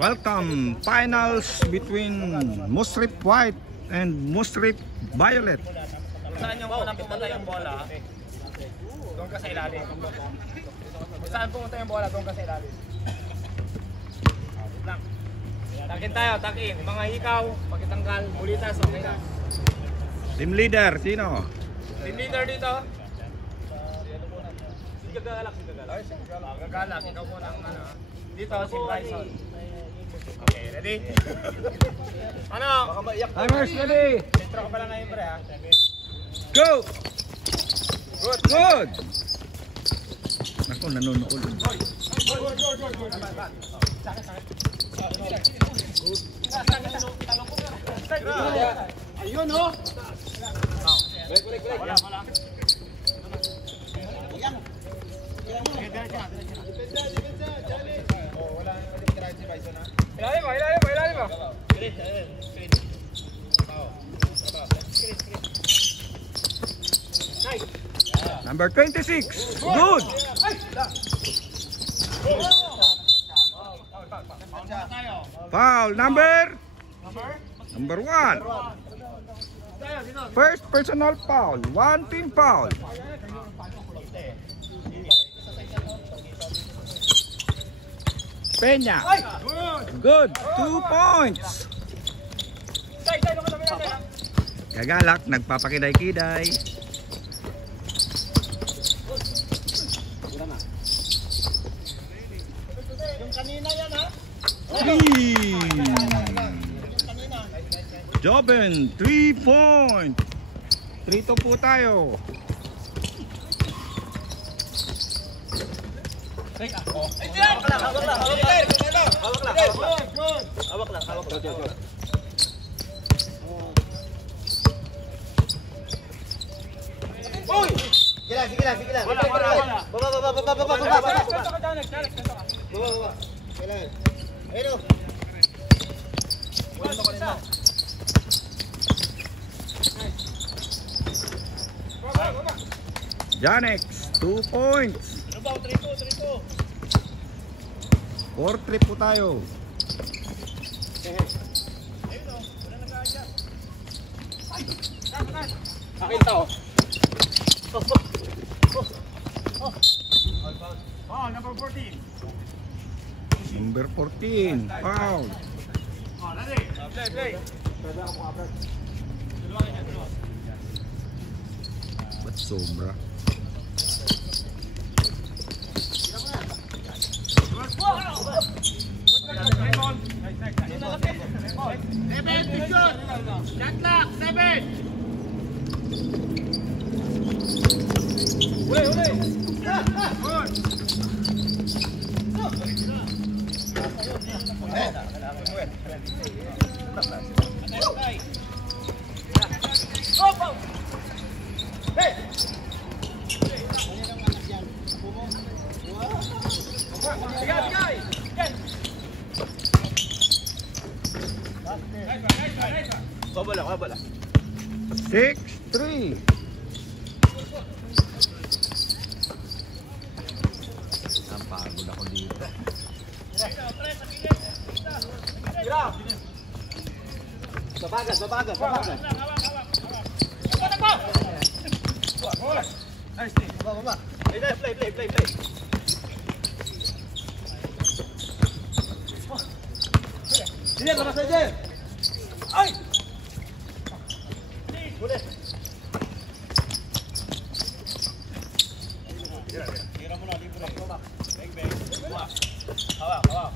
Welcome, finals between Musrip White and Musrip Violet. Saan yung unang pumunta yung bola? Doon ka sa ilalim. Saan pumunta yung bola? Doon ka sa ilalim. Takin tayo, takin. Mga hikaw, pagkitanggal, bulitas, okay na. Team leader, sino? Team leader dito. Si Gagalak, si Gagalak. Gagalak, ikaw muna ang ano. Dito, si Bryson. Okay, ready? Ano? Timers ready. Intro ka pala ngayon, pre, ha? Go! Good. Good! Ako, nanonood. Ayun, ho! Wala. Ilalim mo. Number 26. Good! Foul number 1. First personal foul. One team foul. Peña. Good. 2 points. Gagalak, nagpapakiday-kiday. Yung kanina yan, ha? Joben, 3 point. 3-2 po tayo. Hawak lang. Uy! Sige lang. Wala. Baba. Kailangan. Ayun o. Janex, 2 points. 4-3 po tayo. Akin to. Number 14. Number 14, foul. Play. Ba't sobra? Kabala. 6-3. Ang pagod ako dito. Babagat. Nice team. Baba. Play. Sini, labas aja. Ay! Boleh. Tira mo na, libre. Bang. Hawak. Baba.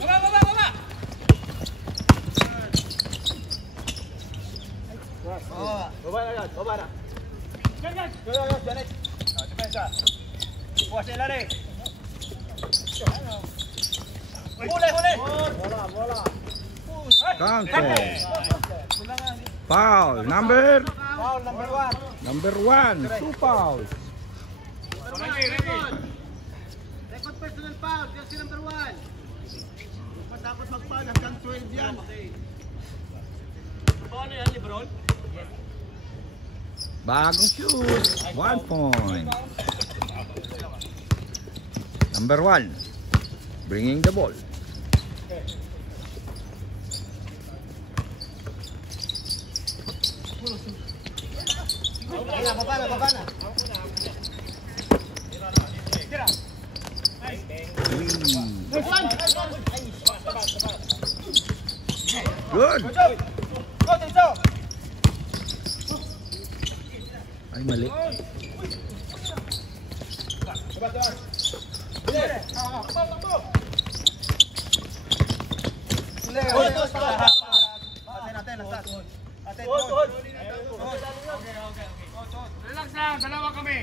Baba na. Gan. Janet. Depensa. Puas nila rin. Huli. Bola. Counter. Foul number 1, 2 fouls. Record personal foul, jersey number 1. Dapat mag-foul hanggang 12 yan. Paano yan, Lebron? Bagong shoot, 1 point. Number 1, bringing the ball. Baba na. Good. Ay, mali. Relax lang, dalawa kami.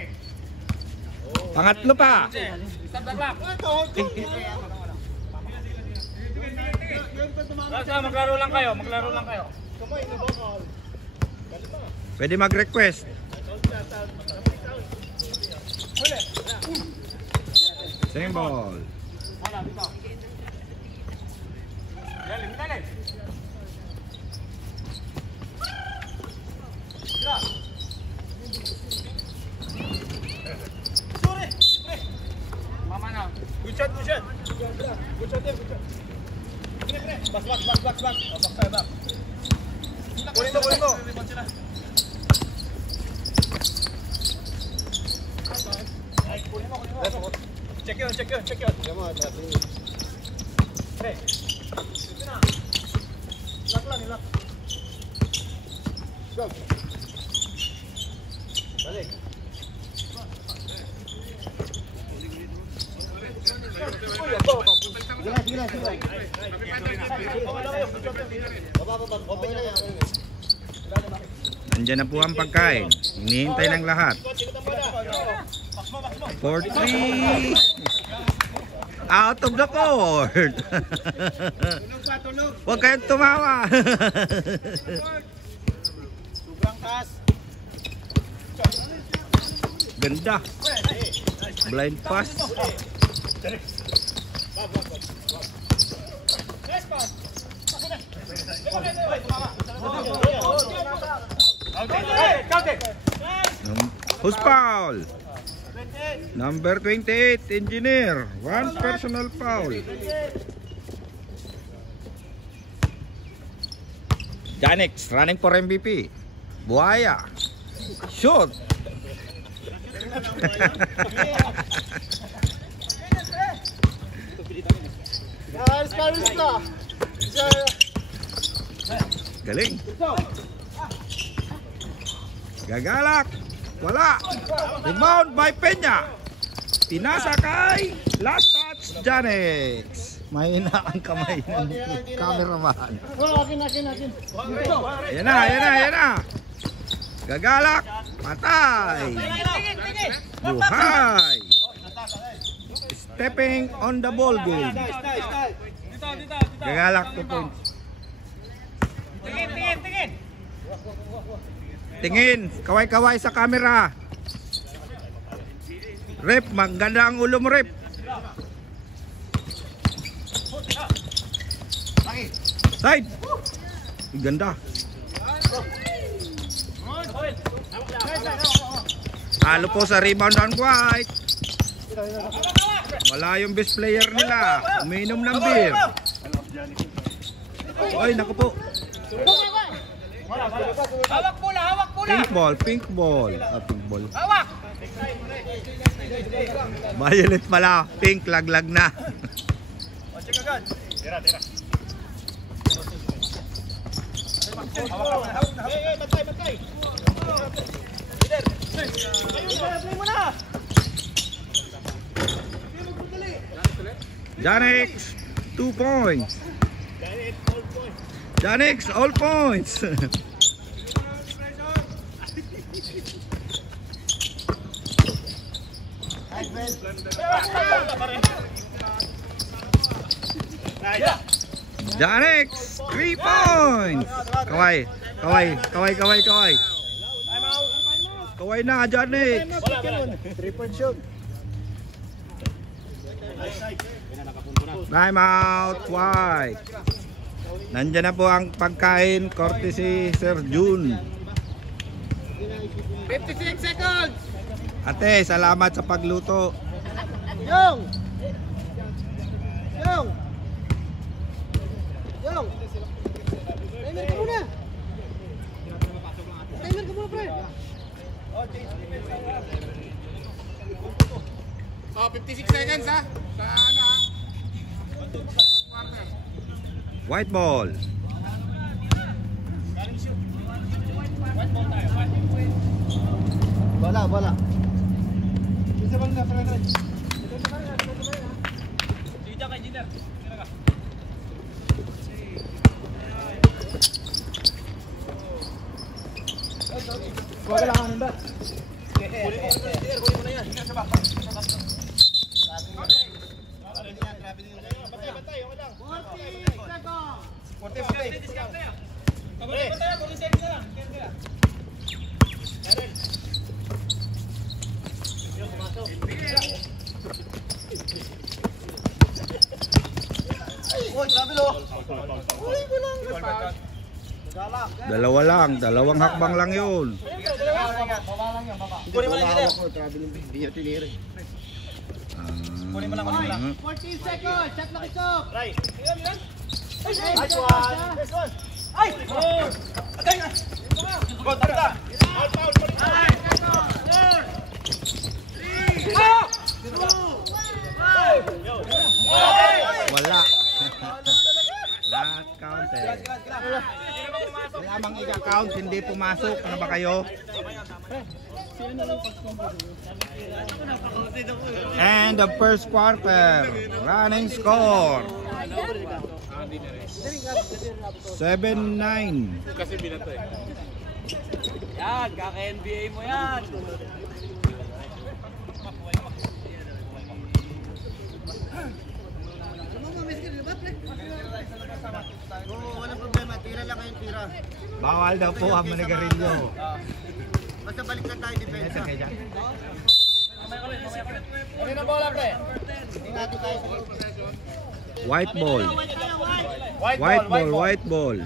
Pangatlo pa. Stop the clock. Maglaro lang kayo. Pwede mag-request. Same ball. Dali. Mama na. Good shot. Good shot yan. Bas. Back. Kunin mo. Check yun. Pre. Ito na. Lock lang. Go. Balik. Nandiyan na po ang pagkain. Hinihintay ng lahat. 4-3. Out of the court. Huwag kayong tumawa. Ganda. Blind pass. Who's foul? Number 28, Engineer. One personal foul. Janix running for MVP. Buhaya. Shoot. Galing. Gagalak. Wala. Rebound by Peña. Pinasa kay last touch Janix. Mahina ang kamay ng cameraman. Yan na. Gagalak. Patay. Buhay. Stepping on the ball game. Gagalak 2 points. Tingin, kaway-kaway sa camera. Rep, maganda ang ulo mo, Rep. Side. Ganda. Talo po sa rebound on White. Wala yung best player nila. Uminom ng beer. Oy, naku po. Hawak pula. Pink ball. Pink ball. Hawak. Violet pala. Pink, laglag na. Check agad. Tira. Batay. Leader. Play mo na. Janix, 2 points. Janix, all points. Janix, 3 points. Kaway. Kaway na, Janix. 3-point shoot. Time out, White. Nandiyan na po ang pagkain, courtesy Sir June. 56 seconds. Ate, salamat sa pagluto. Yung. Oh, 56 seconds ha. Sa ano ha. White ball. Bola. Wala lang ano ba? Dalawa lang, dalawang hakbang lang yun. Kunin mo lang yun. Hindi niya tinira. 14 seconds, shot lang isok. Wala. Not counted. Lamang ika-count, hindi pumasok. Ano ba kayo? And the first quarter, running score 7-9. Yan, kaka-NBA mo yan. Walang problema, tira lang kayong tira. Bawal daw po ang manigarilyo. Basta balik na tayo depensa. Ano na bola, pre? Ingati tayo sa group. White ball. White ball, white ball.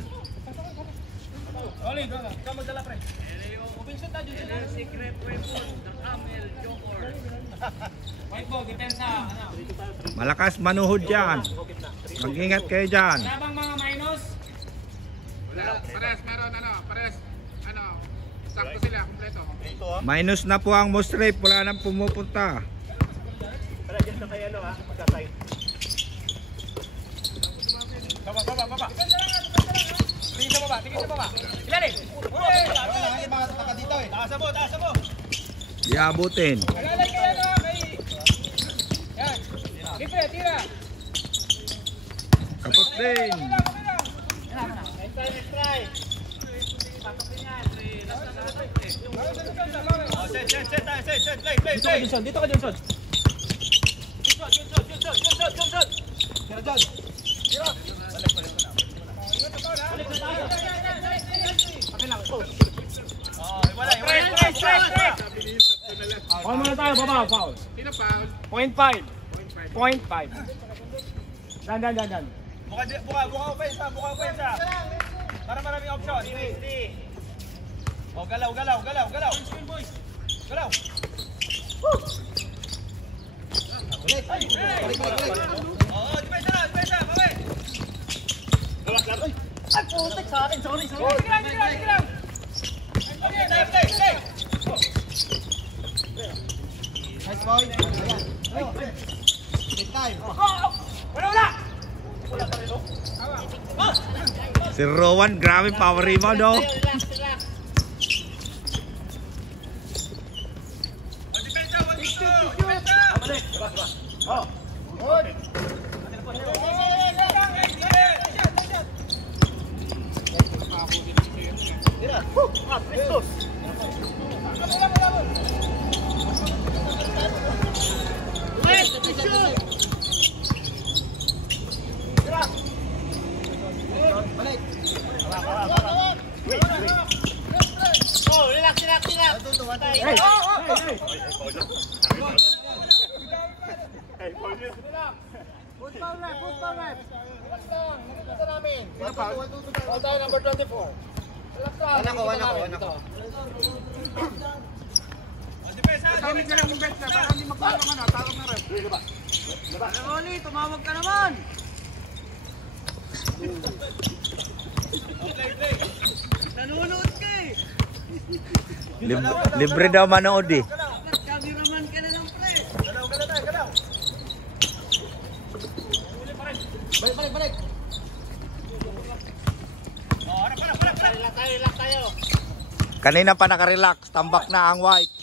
Oli, doon. Ikaw magdala, pre. Secret weapon, the camel joker. White ball, depensa. Ano? Malakas manuhod yan. Mag-ingat kayo dyan. Wala bang mga minus? Wala. Pares, meron ano. Pares. Ano. Sakto sila, kompleto. Minus na po ang Mostrip. Wala nang pumupunta. Baba. Tingin sa baba. Ilan eh? Wala, yung mga taka dito eh. Taas mo. Iabutin. Alalay kayo na kay... Yan. Libre, tira. Kapot din. Set. Dito ka, Johnson. Foul muna tayo, baba, foul. Sino foul? 0.5. Dan. Buka offense. Para maraming option. Oh, galaw. Galaw. Oh, depensa, bawi. Ay, putik sa akin, sorry. Sige lang. Stay. Nice boy. Ayan. Big time. Wala. Si Rowan, grabe power rebound oh. Number 24. Anak ko. Samit ka lang yung bet na para hindi magpapang ano, tawag na ref. Oli, tumawag ka naman. Nanonood ka eh. Libre daw manood eh. Cameraman ka na lang, pre. Galaw. Relax tayo. Kanina pa nakarelax, tambak na ang white.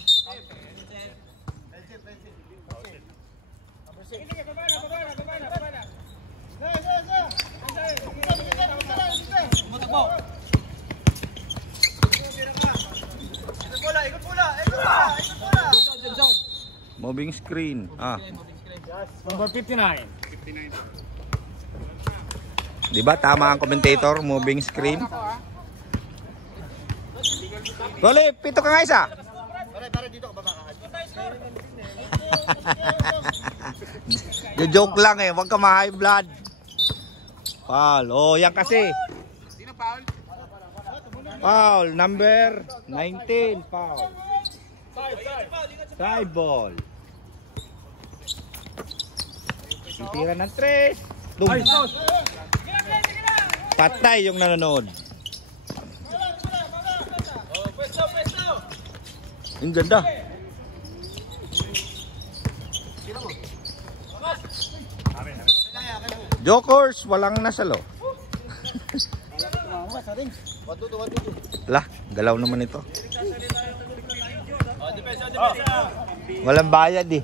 Moving screen. Number 59. Di ba tama ang commentator, moving screen? Rolly, pito ka nga isa. Pare dito ka baba ka. Joke lang eh, huwag ka ma-high blood. Foul. Oh, yan kasi. Sino foul? Foul, number 19, foul. Side ball. Titira ng 3. Boom. Patay yung nanonood. Ang ganda. Jokers, walang nasalo. Lah, galaw naman ito. Walang bayad eh.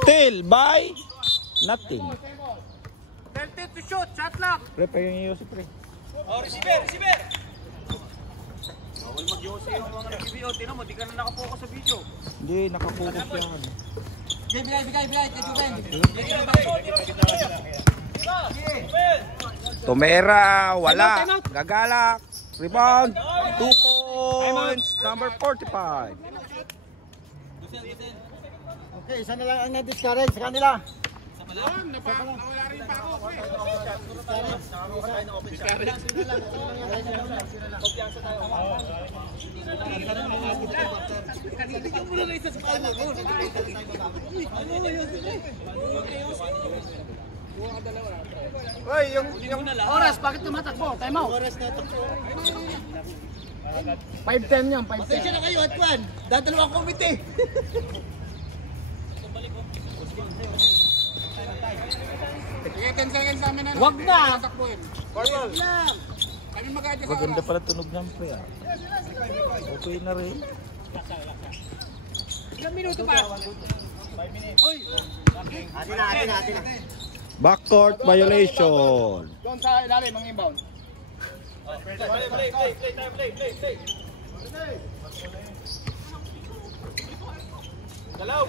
Still by nothing. Belted to shoot, shot lock. Pre, paging iyo si pre. Oh, receiver. Bawal mag-yosi yung mga nag-video. Tinan mo, di ka na nakapokus sa video. Hindi, nakapokus yan. Bigay, kay Juven. Tumera, wala. Gagalak. Rebound. 2 points. Number 45. Okay, isa na lang ang na-discourage sa kanila. Nawala rin pa ako. Hoy, yung Oras, bakit tumatakbo? Time out. Oras na ito. 5-10 yan, 5-10. Pasensya na kayo, Atwan. Dadalawang komite. Sige, 10 seconds namin na. Wag na. Takbuhin. Kami mag-adjust sa maganda pala tunog ng pre. Okay na rin. Ilang minuto pa? Atin na. Backcourt violation. Doon sa ilalim, ang inbound. Galaw.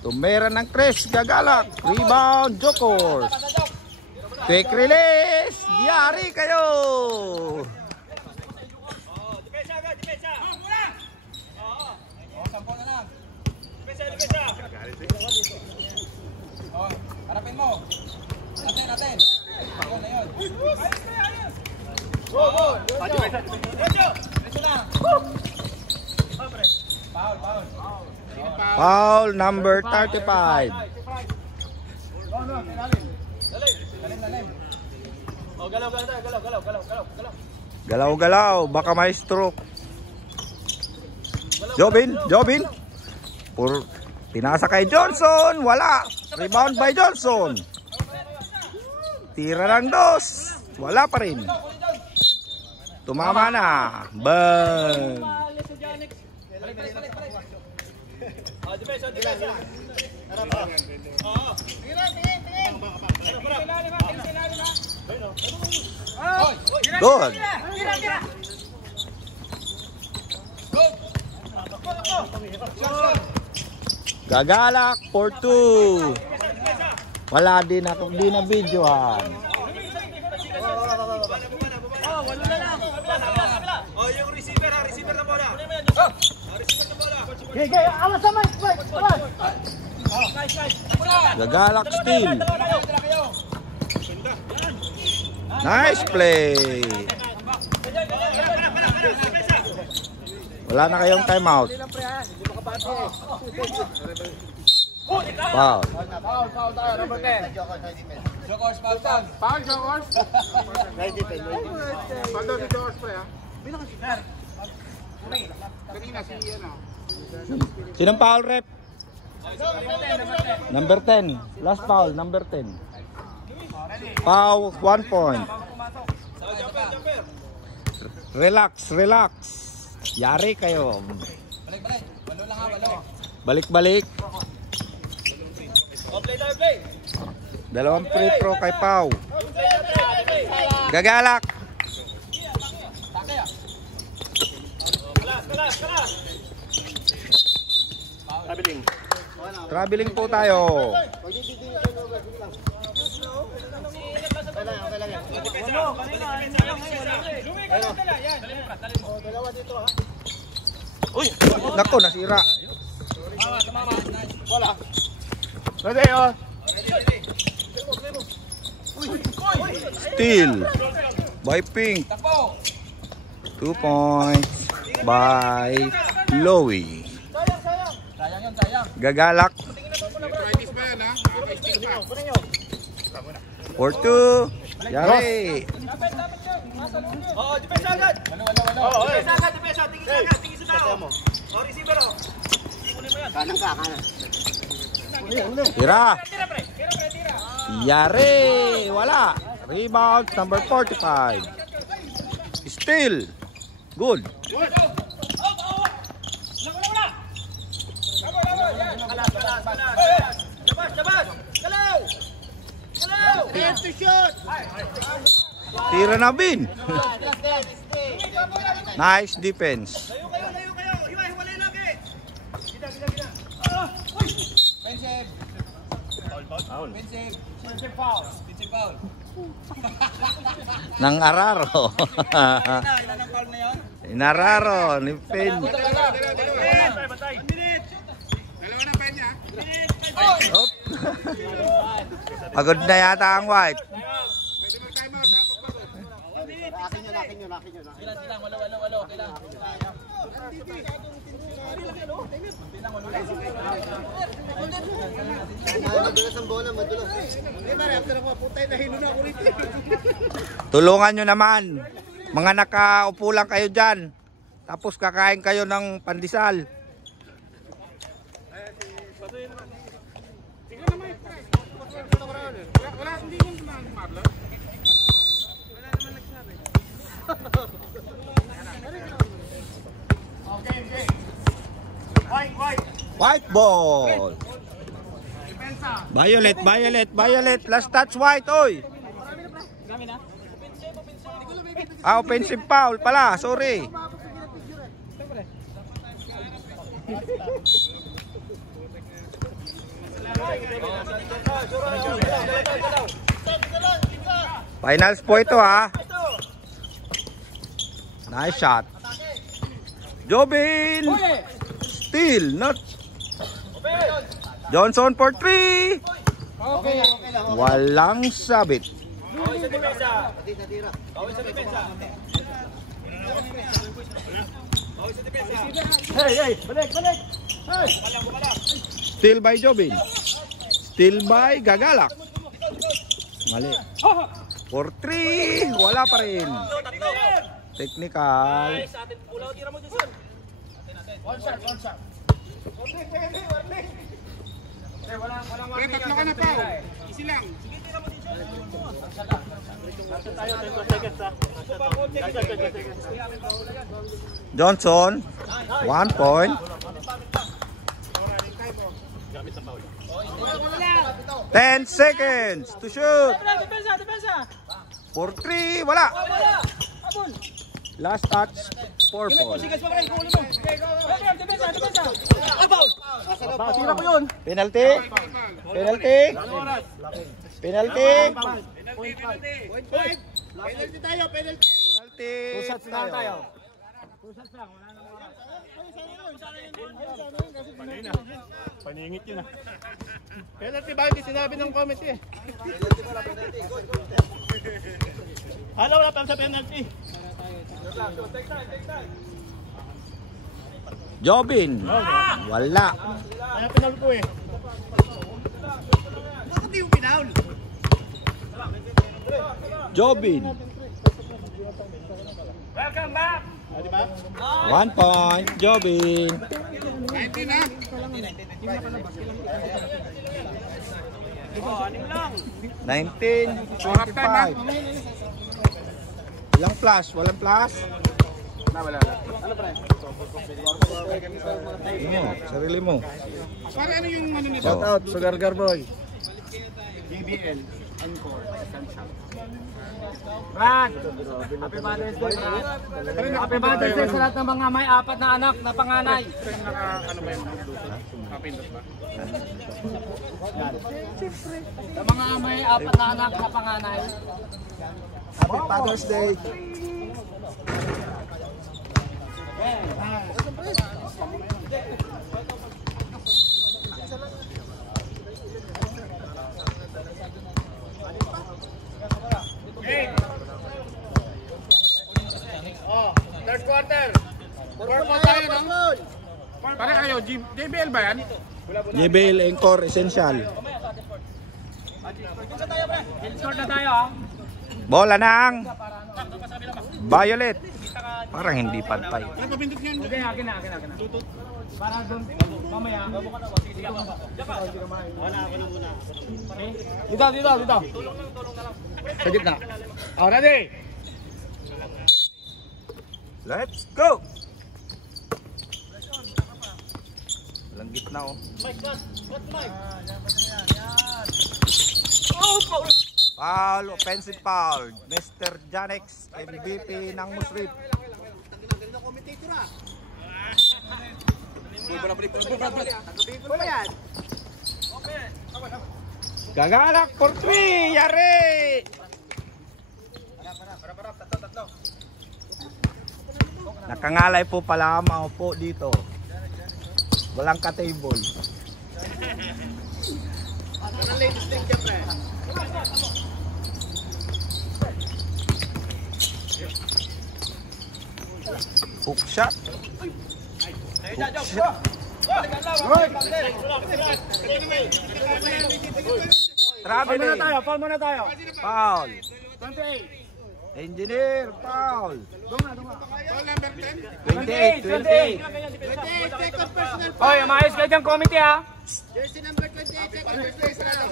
Tumera ng Chris, gagalak. Rebound, Jokers. Quick release. Yari kayo. Harapin mo. Natin. Ayun na yun. Foul number 35. Galaw, baka may stroke. Jobin. Pinasa kay Johnson, wala. Rebound by Johnson. Tira ng 2, wala pa rin. Tumama na. Bang. Good. Gagalak for 2. Wala din ako, di na videohan. Wala na lang. Oh, yung receiver na bola. Okay, alas naman. Gagalak still. Nice play. Wala na kayong timeout. Wow. Foul tayo, number 10. Jokers, foul. Foul, Jokers. Ready. Foul daw si Jokers, pre, ha? Sinong foul, rep? Number 10. Last foul, number 10. Foul, 1 point. Relax, relax. Yari kayo. Balik. Walo lang ha, walo. Balik-balik. Play. Dalawang free throw kay Pau. Gagalak. Traveling po tayo. Uy, nako nasira. Ready, oh. Steal by Pink. 2 points by Lowy. Gagalak. For 2. Yari. Oh, depensa agad. Walo. Depensa agad. Tingin sa tao. Oh, receiver oh. Tira. Yari. Wala. Rebound number 45. Steal. Good. Tira na Bin. Nice defense. Defensive foul. Nang Araro. Ilan ang foul na yun? Inararo ni Pin. Op. Pagod na yata ang White. Ilan, walo. Ilan? Tulungan nyo naman. Mga nakaupo lang kayo dyan. Tapos kakain kayo ng pandesal. White ball. Violet. Last touch White, oy. Offensive foul pala, sorry. Finals po ito ha. Nice shot. Jobin. Steal, not. Johnson for 3. Walang sabit. Balik. Steal by Jobin. Steal by Gagalak. Mali. For 3. Wala pa rin. Technical. One shot. Tatlo ka na pa. Easy lang. Johnson. 1 point. 10 seconds to shoot. For 3. Wala. Last touch. 4 points. Penalty. Paningit yun ah. Penalty ba? Hindi sinabi ng comment eh. Wala pa sa penalty. Jobin. Wala. Kaya pinal ko eh. Bakit yung pinal? Jobin. Welcome back! 1 point, Jobin. 19 ha? Oh, anim lang. 19.45. Ilang flash? Walang flash? Wala. Sarili mo. Para ano yung ano nito? Shout Out, Sugar Garboy. JBL, Encore, Essential. Brad! Happy Father's Day, Brad! Happy Father's Day sa lahat ng mga may apat na anak na panganay. Ano ba yung kapindot ba? Sa mga may apat na anak na panganay. Happy Father's Day. Oh, third quarter. Purple tayo, no? Pare kayo, JBL ba yan? JBL Encore Essential. Score na tayo, ha? Bola ng Violet. Parang hindi pantay. Ano papindot yan? Hindi, akin na. Para doon, mamaya. Dito. Sa gitna. Oh, ready? Let's go! Walang gitna, oh. Foul, offensive foul. Mr. Janex, MVP ng Musrip. Gagalak for 3, yari! Nakangalay po pala mga po dito. Walang ka-table. Hook shot. Traveling. Foul muna tayo. Foul. 28. Engineer, foul. Foul number 10. 28. Second personal. Hoy, umayos kayo dyan, committee ha. Jersey number 28. Second personal.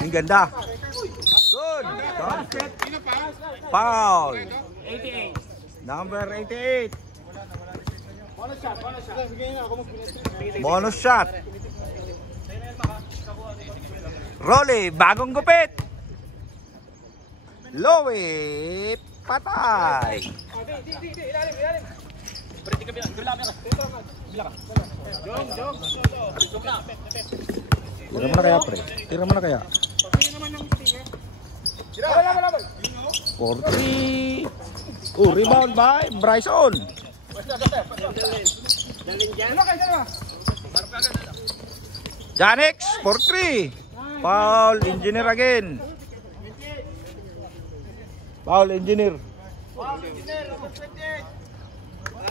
Ang ganda. Good. Foul. 88. Number 88. Bonus shot. Rolly, bagong gupit. Lowe, patay. Tira mo na kaya, pre. Tira mo na kaya. 40. Rebound by Bryson. Janex for 3. Foul, engineer again. Foul, engineer.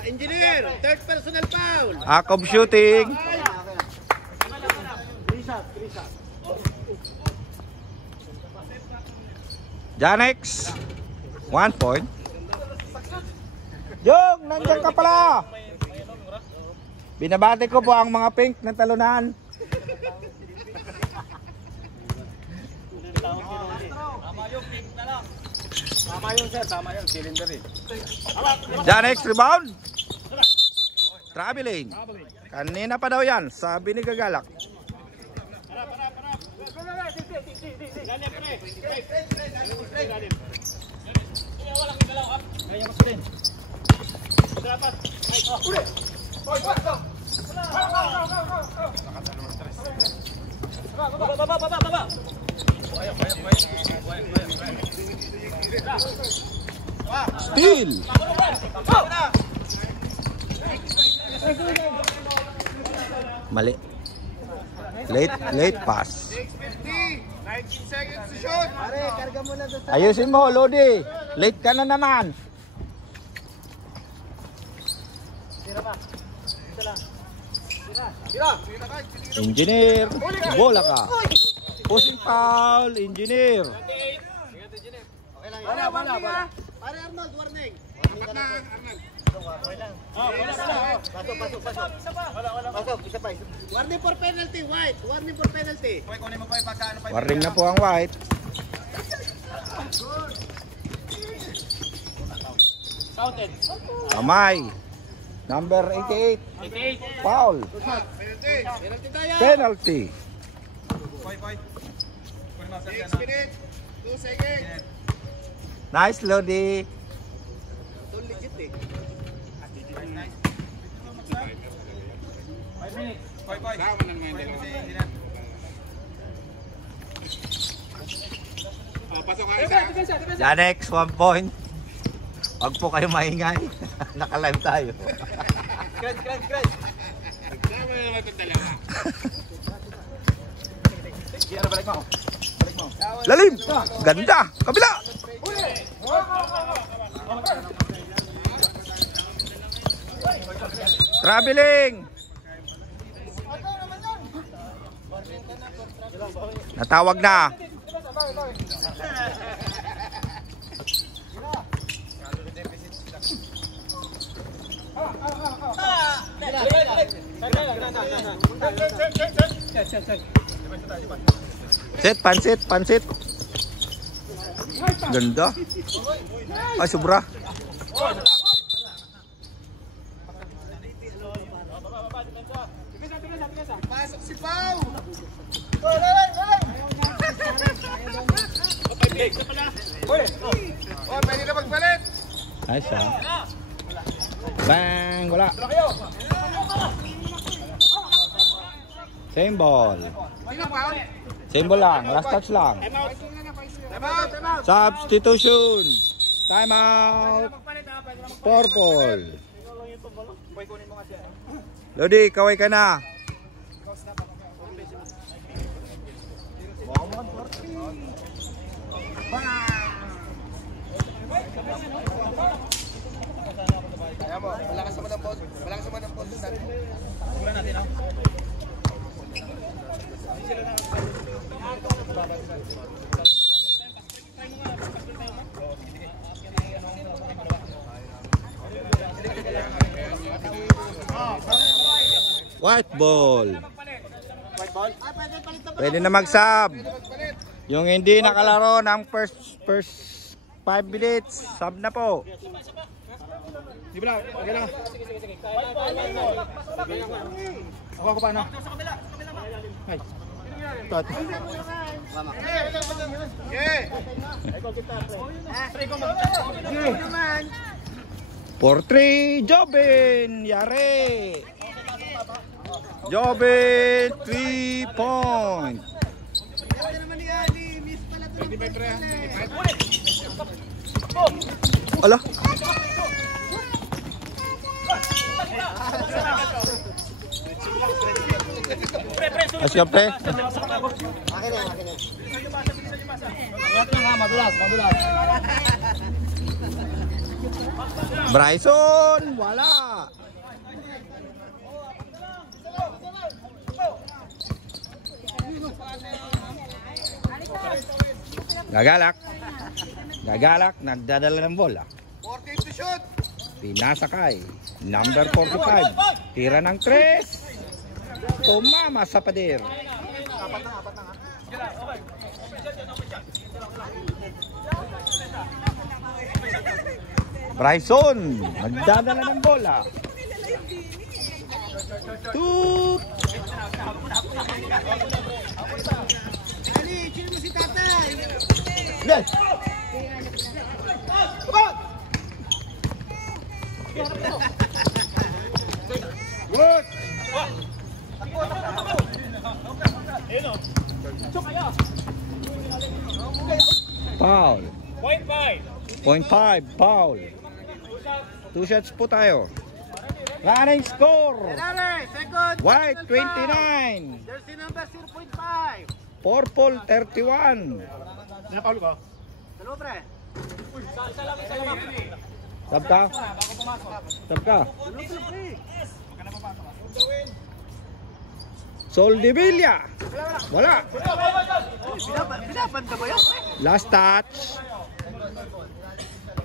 Engineer, third personal foul. Act of shooting. Janex, 1 point. Jong, nandiyan ka pala. Binabati ko po ang mga pink na talunan. Tama yun, sir. Tama yun. Cylinder eh. Janex, rebound. Traveling. Kanina pa daw yan, sabi ni Gagalak. Steal. Mali. Late pass. 19 seconds to shoot. Ayusin mo, Lodi. Late ka na naman. Engineer, bola ka. Pushing foul, engineer. Wala. Pare Arnold, warning. Apat na, Arnold. Pasok, isa pa. Warning for penalty, white. Warning for penalty. Warning na po ang white. Kamay. Number 88. Foul. Penalty tayo. Penalty. 6 minutes. 2 seconds. Nice, Lodi. Don't legit eh. 5 minutes. Sama ng Mendel. Pasok ka isa. Janex, 1 point. Huwag po kayo maingay. Naka-live tayo. Sama naman itong dalawa. Lalim. Ganda. Kabila. Traveling. Natawag na. Pansit. Ganda. Ay, sobra. Pasok si Pau. Pwede na magpalit. Nice, ha? Bang, wala. Same ball. Same ball lang, last touch lang. Substitution. Time out. Purple. Lodi, kaway ka na. Malakas naman ang boss. Ulan natin ah. White ball. Pwede na mag-sub. Yung hindi nakalaro ng first 5 minutes, sub na po. Di ba? Okay lang. Ako pa na. Hay. Tot. For 3, Jobin. Yare. Jobin, 3 points. Ala. Asya pre. Madulas. Bryson, wala. Gagalak, nagdadala ng bola. 48 to shoot. Pinasakay. Number 45. Tira ng 3. Tumama sa pader. Bryson, nagdadala ng bola. 2. Chill mo si tatay. Yes. Good. Foul. 0.5. Foul. 2 shots po tayo. Running score. Second. White 29. Jersey number 0.5. Purple 31. Napaulo ko. Dalawa pre. Sab ka? Sol de Villa. Wala. Pinabanda ba yan? Last touch.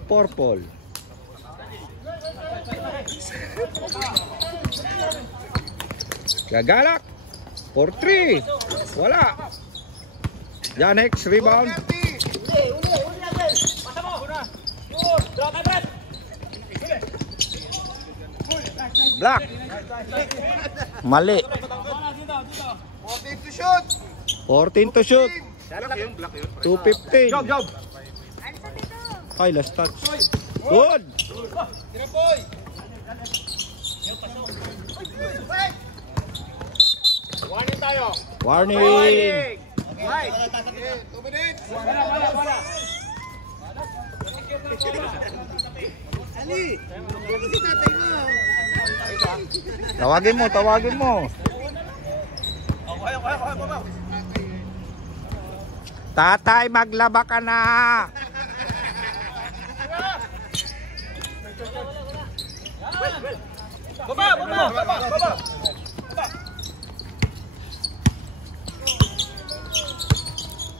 purple. Gagalak. 4-3. Wala. Janex, rebound. Black. Mali. 14 to shoot. 14 to shoot. 215. Job. Ay, last touch. Good. Warning tayo. Warning. Right. 2 minutes. Wala. Ali. Si tatay mo. Tawagin mo. Tatay, maglaba ka na. Baba.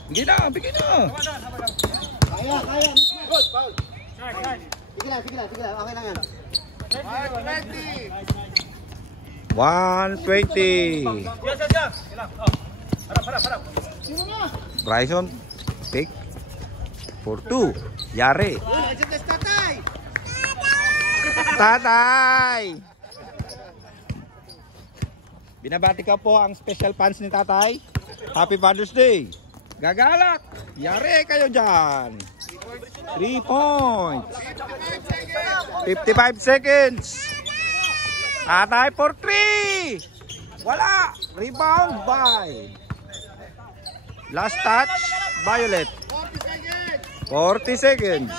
Bigyan na. Kaya. Good, foul. Sige lang. Okay lang yan. 120. Yes. Harap. Bryson, pick. For 2. Yari. Nandiyan na tatay. Tatay! Binabati ka po ang special fans ni Tatay. Happy Father's Day. Gagalak. Yari kayo dyan. 3 points. 55 seconds. Tatay for 3. Wala. Rebound by. Last touch, Violet. 40 seconds.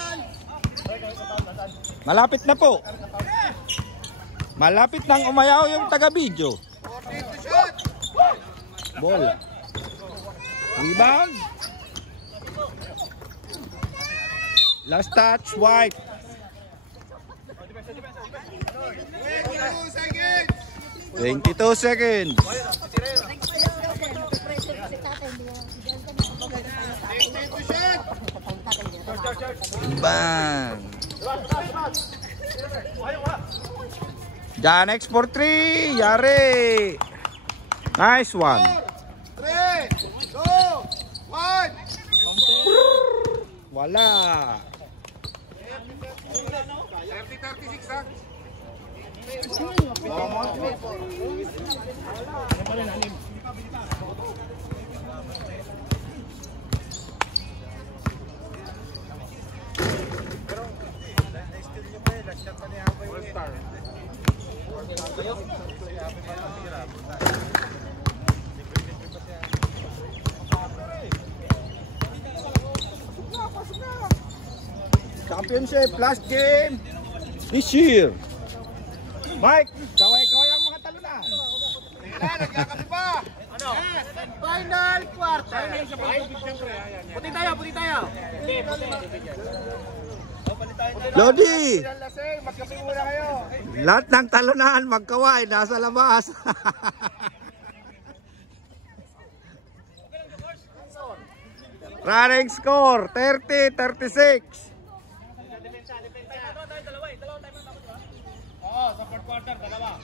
Malapit na po. Malapit nang umayaw yung taga-video. Bola. Rebound. Last touch, White. 22 seconds. Bang. Janex for 3. Yari. Nice one. 3, 2, 1. Wala. 30-36 ha. Championship last game this year. Mike, kaway-kaway ang mga talunan. Nagkakapi pa. Ano? Final quarter. Puti tayo. Lodi, Magkapi muna kayo. lahat ng talunan magkaway nasa labas. Running score 30-36. Oo, sa fourth quarter, dalawa.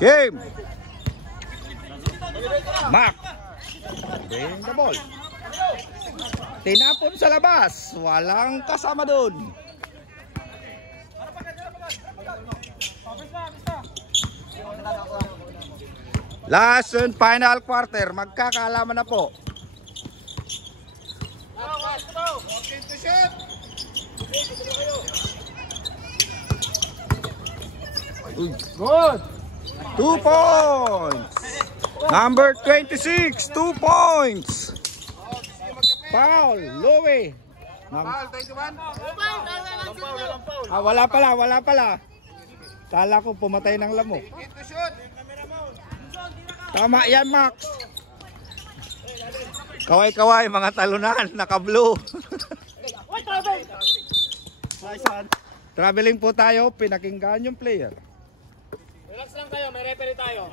Game. Mark. Bring the ball. Tinapon sa labas. Walang kasama doon. Last and final quarter. Magkakaalaman na po. To shoot. Good. 2 points. Number 26. 2 points. Foul. Louie. Foul, 21. Wala pala. Kala ko pumatay ng lamok. Hit to shoot. Tama yan, Max. Kaway-kaway, mga talunan, naka-blue. Traveling po tayo, pinakinggan yung player. Relax lang kayo, may referee tayo.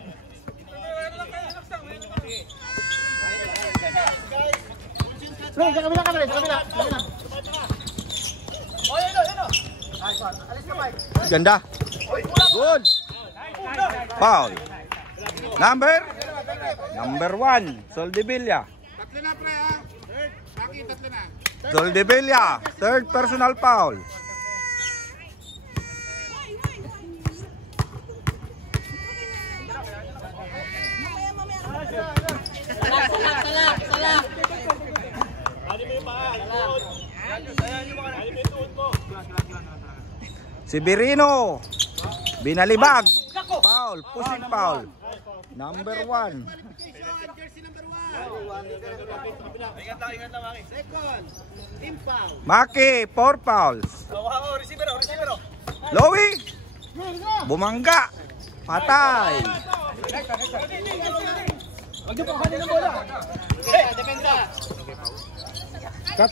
Pre, sa kabila ka, pre. Sa kabila. Alis ka, Mike. Ganda. Good. Foul. Number 1, Soldevilla. Tatlo na, pre, ha? Third. Paki, tatlo na. Soldevilla, third personal foul. Severino, binalibag. Foul, pushing foul. Number 1. Jersey number 1. Ingat lang, Maki. Second, team foul. Maki, 4 fouls. Receiver. Lowy, bumangga. Patay. Depensa. Cut.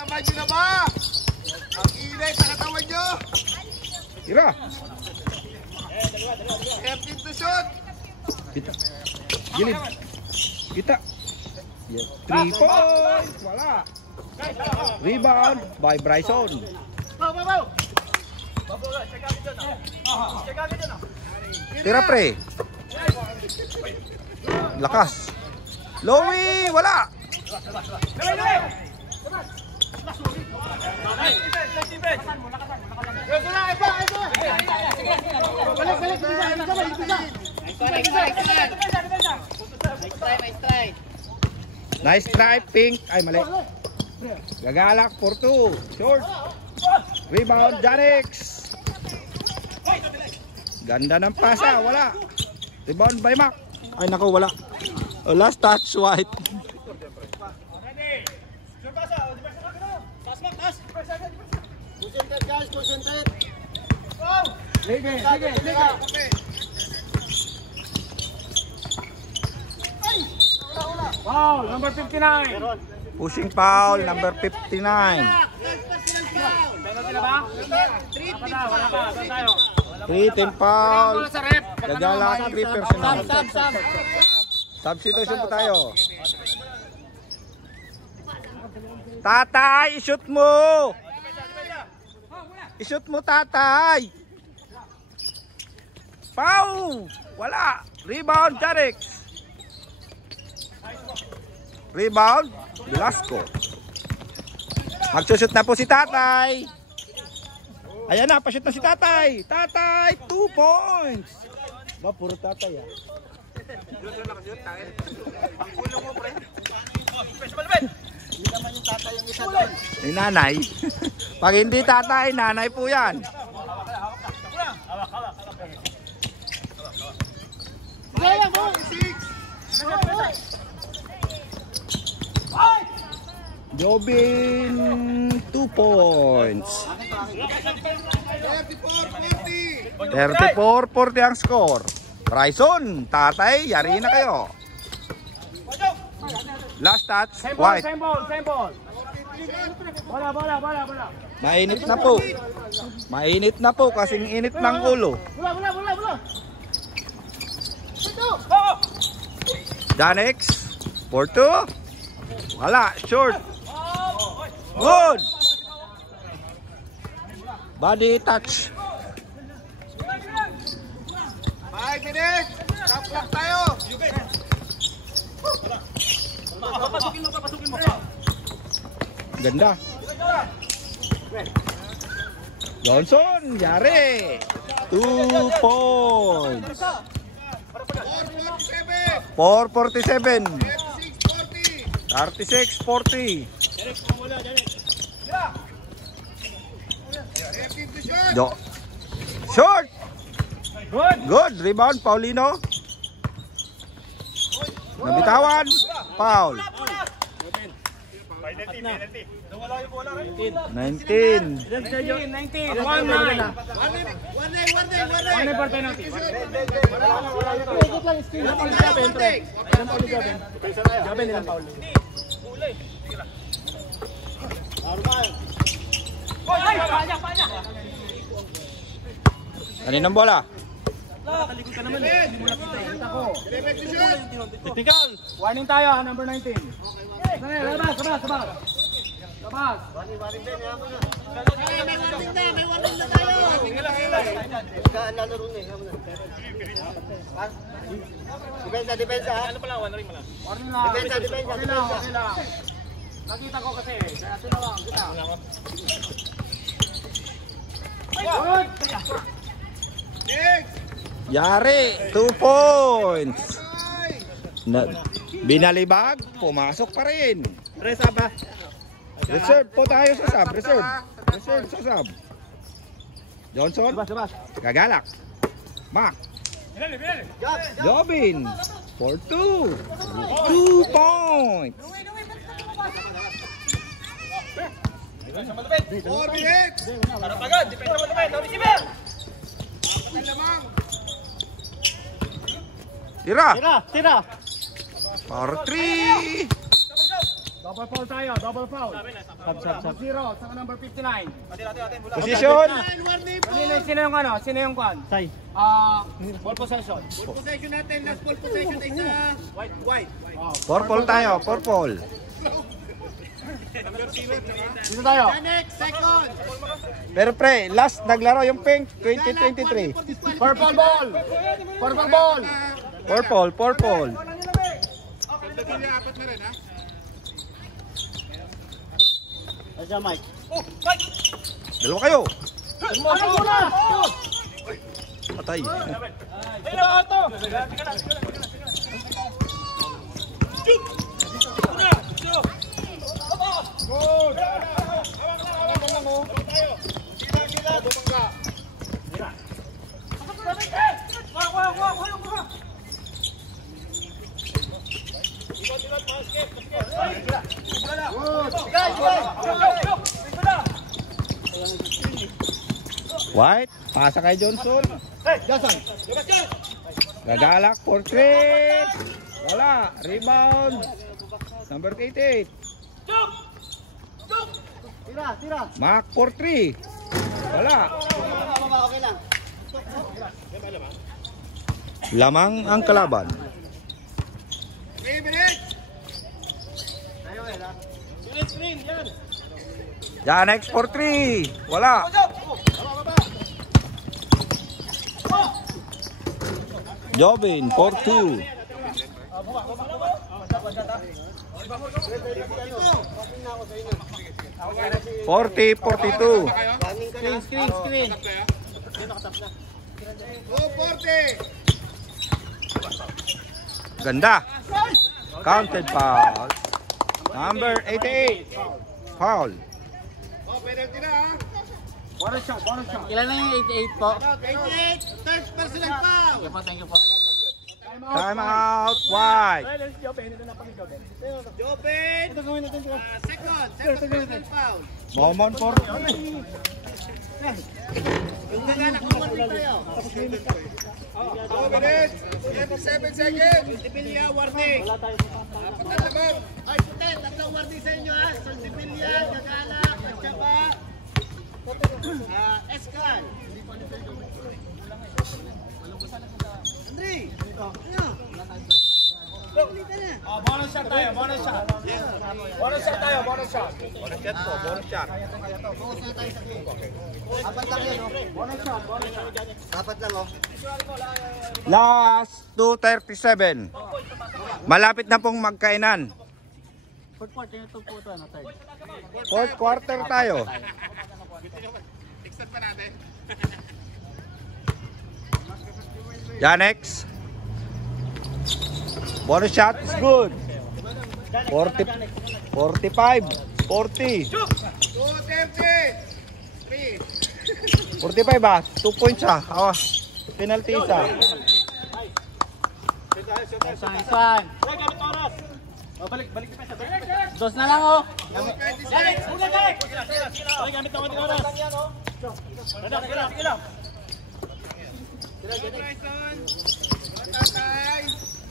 Tamay nyo na ba? Ang inay sa katawan nyo. Tira. Empty to shoot. Kita. Gilid. Kita. 3 points. Wala. Rebound by Bryson. Tira pre. Lakas. Lowy, wala. Nice try, Pink. Ay, mali. Gagalak for 2. Short. Rebound, Janix. Ganda ng pasa, wala. Rebound by Mac. Ay, naku, wala. Oh, last touch, White. Concentrate, guys. Concentrate. Sige. Wow, number 59. Pushing foul, number 59. Penalty na ba? Wala pa. Saan tayo? 3 team foul. Sa rep. Gagalak, 3 personal. Substitution po tayo. Tatay, i-shoot mo! I-shoot mo, Tatay! Pau! Wala! Rebound, Jarek! Rebound, Velasco. Magsushoot na po si Tatay. Ayan na, pashoot na si Tatay. Tatay, 2 points. Ba, puro Tatay ah. Ni nanay. Pag hindi tatay, nanay po yan. Jobin, 2 points. 34-40 ang score. Bryson, tatay, yari na kayo. Last touch, White. Same ball. Bola. Mainit na po. Mainit na po kasing init ng ulo. Bola. Danex, 4-2. Wala, short. Good. Body touch. 5 minutes. Top clock tayo. Ganda. Johnson, yari. 2 points. 447. 36-40. Short. Good. Rebound, Paulino. Nabitawan. Foul. 19. 19. 1-9 for penalty. Kaninang bola? Technical. Warning tayo, number 19. Labas. Labas. May warning na tayo. Lalaro na Depensa. Ano pala, one ring pala. Warning lang. Okay lang. Nakita ko kasi. Kaya tinawag kita. Yari, 2 points. Binalibag, pumasok pa rin. Reserve po tayo sa sub. Reserve sa sub. Johnson, gagalak. Mac, Jobin, for 2. 2 points. Para pagod, depende mo naman. No receiver! Tira. For 3. Double foul tayo. Sub. 0. Saka number 59. Position. Sino yung kwan? Ball possession. Ball possession natin. Last ball possession ay sa white. Purple tayo, purple. Dito tayo. Next, second. Pero pre, last naglaro yung pink 2023. Purple ball. Purple. Dalawa kayo. Patay. White, pasa kay Johnson. Gagalak for 3. Wala, rebound. Number 88. Tira. Mac for 3. Wala. Okay lang. Lamang ang kalaban. Janex for 3. Wala. Jobin for 2. 40-42. Screen. Ganda. Counted foul. Number 88. Foul. Bonus shot. Ilan na yung 88 po? 88, third personal foul. Thank you po. Time out. White. Jobin. Second personal foul. Momon for Yung gagalak mo warning tayo. 7 seconds. Soltipilya, warning. Ay, putet. Tatlong warning sa inyo ha. Soltipilya, gagalak, at saka Escal. Andre! Ano? Bonus shot tayo. bonus shot. Apat lang yun, oh. Apat lang, oh. Last 2:37. Malapit na pong magkainan. Fourth quarter tayo. Janex. Bonus shot is good. 40, 45, 40. 45 ba? 2 points ah. Penalty isa. Fine. Balik. Dos na lang oh. Gamit na konting oras. Sige lang.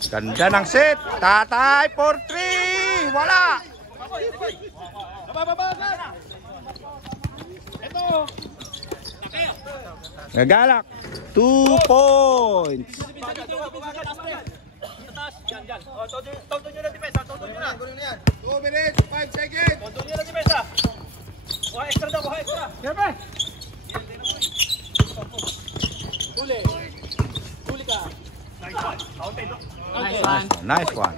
Ganda ng set. Tatay for 3. Wala. Gagalak. 2 points. Yan. Todo nyo na defense. Todo nyo na. 2 minutes, 5 seconds. O, doon nila si Mesa. Buha extra daw, buha extra. Siyempre. Huli ka. Nice one. Nice one.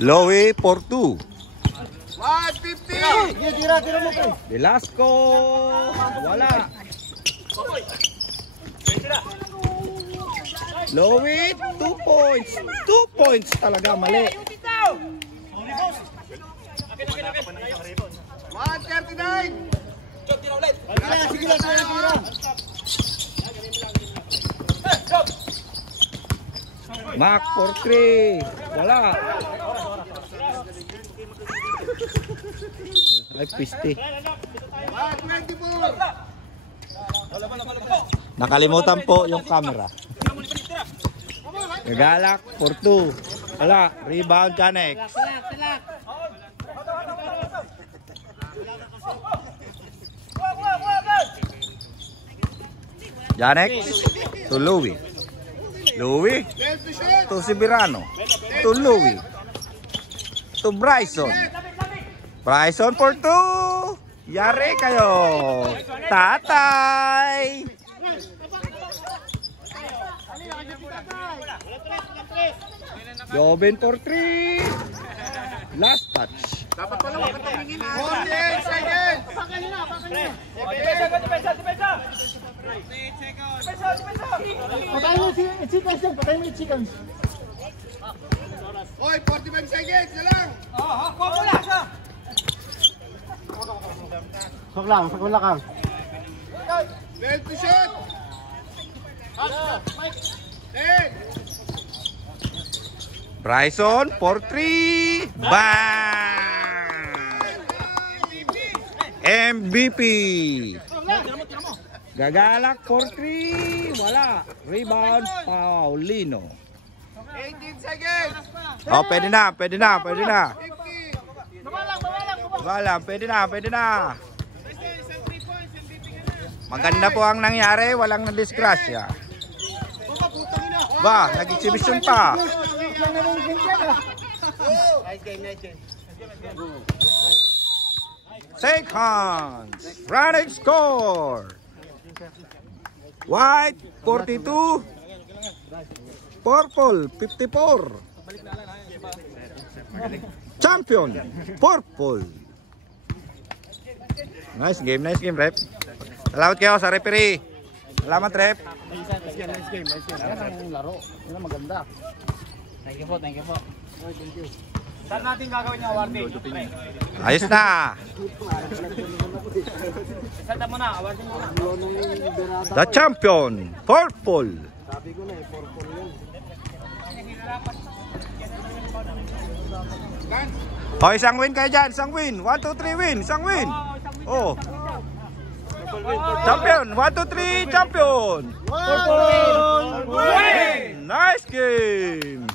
Lowy for 2. 150. Tira mo ko. Velasco. Wala. Lowy, 2 points. 2 points talaga, mali. 139. Sige lang, tira. Mac for 3. Wala. Ay, piste. 124. Nakalimutan po yung camera. Gagalak for 2. Wala. Rebound, Janek. Silak. Janek to Louie. Louie to Sibirano. To Louie. To Bryson. Bryson for 2. Yari kayo. Tatay. Joven for 3. Last touch. 48 seconds. Patay mo si chickens yan. Patay mo yung chickens. Oy, 45 seconds na lang. Sakla kang. 12 to shoot. 10. Bryson for 3. Bang! MVP. Gagalak for 3. Wala. Rebound, Paulino. 18 seconds. Oh, pwede na. 50. Wala, pwede na. Maganda po ang nangyari. Walang na-disgrasya. Ba, nag-exhibition pa. Seconds. Running score. White 42. Purple 54. Champion purple. Nice game, rep. Salamat kayo sa referee. Salamat, rep. Nice game. Ang laro. Yan ang maganda. Thank you po. Thank you. Saan natin gagawin yung awarding? Ayos na. Saan mo na, awarding mo na. The champion purple. Sabi ko na purple yun. Oh, isang win kayo dyan. Isang win. 1, 2, 3 win. Isang win. Oh. Champion. 1, 2, 3 champion. Purple win! Nice game.